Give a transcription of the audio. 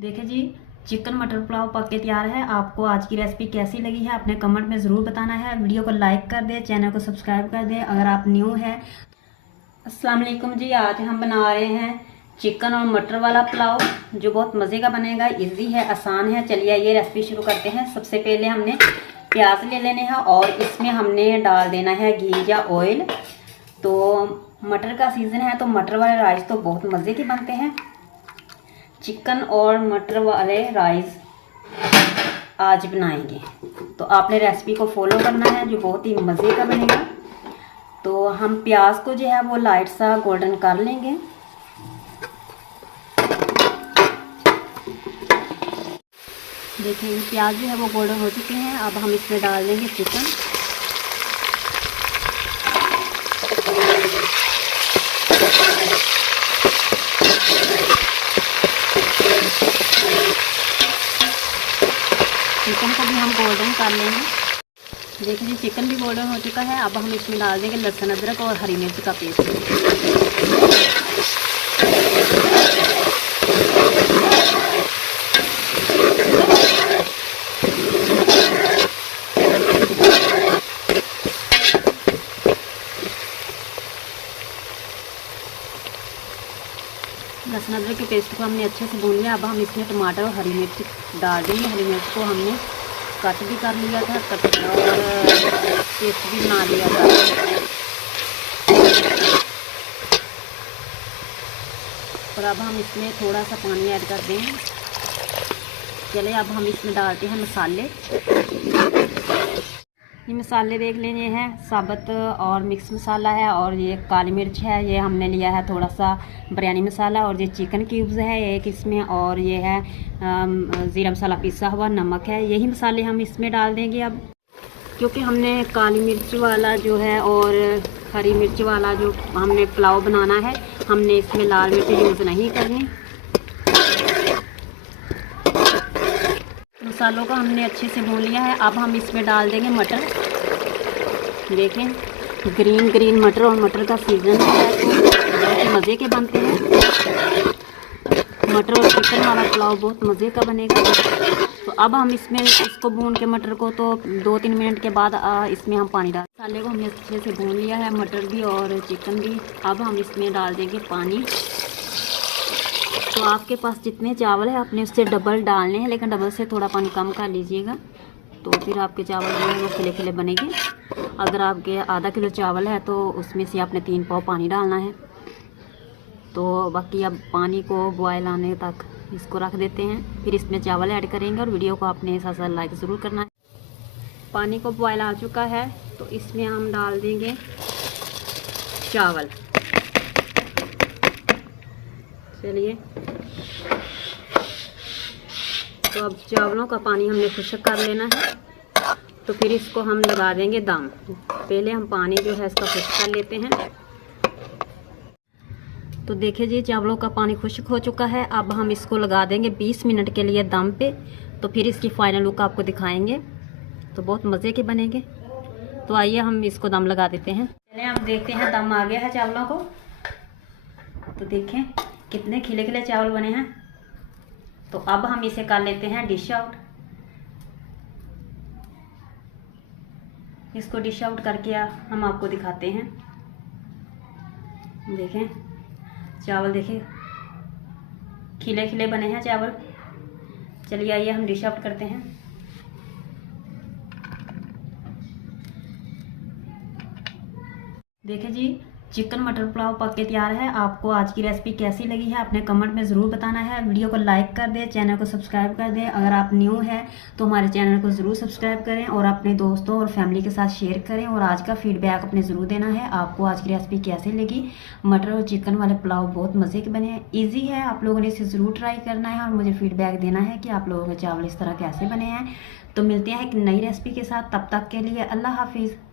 देखिए जी, चिकन मटर पुलाव पक के तैयार है। आपको आज की रेसिपी कैसी लगी है अपने कमेंट में ज़रूर बताना है। वीडियो को लाइक कर दें, चैनल को सब्सक्राइब कर दें अगर आप न्यू हैं। अस्सलाम वालेकुम जी, आज हम बना रहे हैं चिकन और मटर वाला पुलाव जो बहुत मज़े का बनेगा। इजी है, आसान है। चलिए ये रेसिपी शुरू करते हैं। सबसे पहले हमने प्याज ले लेने हैं और इसमें हमने डाल देना है घी या ऑयल। तो मटर का सीज़न है तो मटर वाले राइस तो बहुत मज़े के बनते हैं। चिकन और मटर वाले राइस आज बनाएंगे, तो आपने रेसिपी को फॉलो करना है जो बहुत ही मज़े का बनेगा। तो हम प्याज को जो है वो लाइट सा गोल्डन कर लेंगे। देखिए प्याज जो है वो गोल्डन हो चुके हैं। अब हम इसमें डाल देंगे चिकन। चिकन को भी हम गोल्डन कर लेंगे। देखिए जी, चिकन भी गोल्डन हो चुका है। अब हम इसमें डाल देंगे लहसुन अदरक और हरी मिर्च का पेस्ट। लहसुन अदरक के पेस्ट को हमने अच्छे से भून लिया। अब हम इसमें टमाटर और हरी मिर्च डाल देंगे। हरी मिर्च को हमने कट भी कर लिया था, कट और पेस्ट भी बना लिया था। और अब हम इसमें थोड़ा सा पानी ऐड कर देंगे। चलिए अब हम इसमें डालते हैं मसाले। ये मसाले देख लीजिए हैं, साबुत और मिक्स मसाला है और ये काली मिर्च है, ये हमने लिया है थोड़ा सा बिरयानी मसाला, और ये चिकन क्यूब्स है एक इसमें, और ये है ज़ीरा मसाला पिसा हुआ, नमक है। यही मसाले हम इसमें डाल देंगे। अब क्योंकि हमने काली मिर्च वाला जो है और हरी मिर्च वाला जो हमने पुलाव बनाना है, हमने इसमें लाल मिर्च यूज़ नहीं करनी। मसालों को हमने अच्छे से भून लिया है। अब हम इसमें डाल देंगे मटर। देखें ग्रीन ग्रीन मटर, और मटर का सीज़न है तो बहुत मज़े के बनते हैं। मटर और चिकन वाला पुलाव बहुत मज़े का बनेगा। तो अब हम इसमें इसको भून के मटर को तो 2-3 मिनट के बाद इसमें हम पानी डाल। मसाले को हमने अच्छे से भून लिया है, मटर भी और चिकन भी। अब हम इसमें डाल देंगे पानी। तो आपके पास जितने चावल है अपने उससे डबल डालने हैं, लेकिन डबल से थोड़ा पानी कम कर लीजिएगा, तो फिर आपके चावल जो है वो खिले खिले बनेंगे। अगर आपके आधा किलो चावल है तो उसमें से आपने 3 पाव पानी डालना है। तो बाकी अब पानी को बॉयल आने तक इसको रख देते हैं, फिर इसमें चावल ऐड करेंगे। और वीडियो को आपने साथ साथ लाइक ज़रूर करना है। पानी को बॉयल आ चुका है तो इसमें हम डाल देंगे चावल। चलिए, तो अब चावलों का पानी हमने खुश्क कर लेना है, तो फिर इसको हम लगा देंगे दम। पहले हम पानी जो है इसका खुश्क कर लेते हैं। तो देखिए जी, चावलों का पानी खुश्क हो चुका है। अब हम इसको लगा देंगे 20 मिनट के लिए दम पे, तो फिर इसकी फाइनल लुक आपको दिखाएंगे। तो बहुत मज़े के बनेंगे। तो आइए हम इसको दम लगा देते हैं। चलिए हम देखते हैं, दम आ गया है चावलों को। तो देखें कितने खिले खिले चावल बने हैं। तो अब हम इसे कर लेते हैं डिश आउट। इसको डिश आउट करके हम आपको दिखाते हैं। देखें चावल, देखें खिले खिले बने हैं चावल। चलिए आइए हम डिश आउट करते हैं। देखिए जी, चिकन मटर पुलाव पक के तैयार है। आपको आज की रेसिपी कैसी लगी है अपने कमेंट में ज़रूर बताना है। वीडियो को लाइक कर दें, चैनल को सब्सक्राइब कर दें। अगर आप न्यू हैं तो हमारे चैनल को ज़रूर सब्सक्राइब करें और अपने दोस्तों और फैमिली के साथ शेयर करें। और आज का फीडबैक अपने ज़रूर देना है। आपको आज की रेसिपी कैसी लगी। मटर और चिकन वाले पुलाव बहुत मज़े के बने हैं, ईजी है। आप लोगों ने इसे ज़रूर ट्राई करना है और मुझे फीडबैक देना है कि आप लोगों के चावल इस तरह कैसे बने हैं। तो मिलते हैं एक नई रेसिपी के साथ, तब तक के लिए अल्लाह हाफिज़।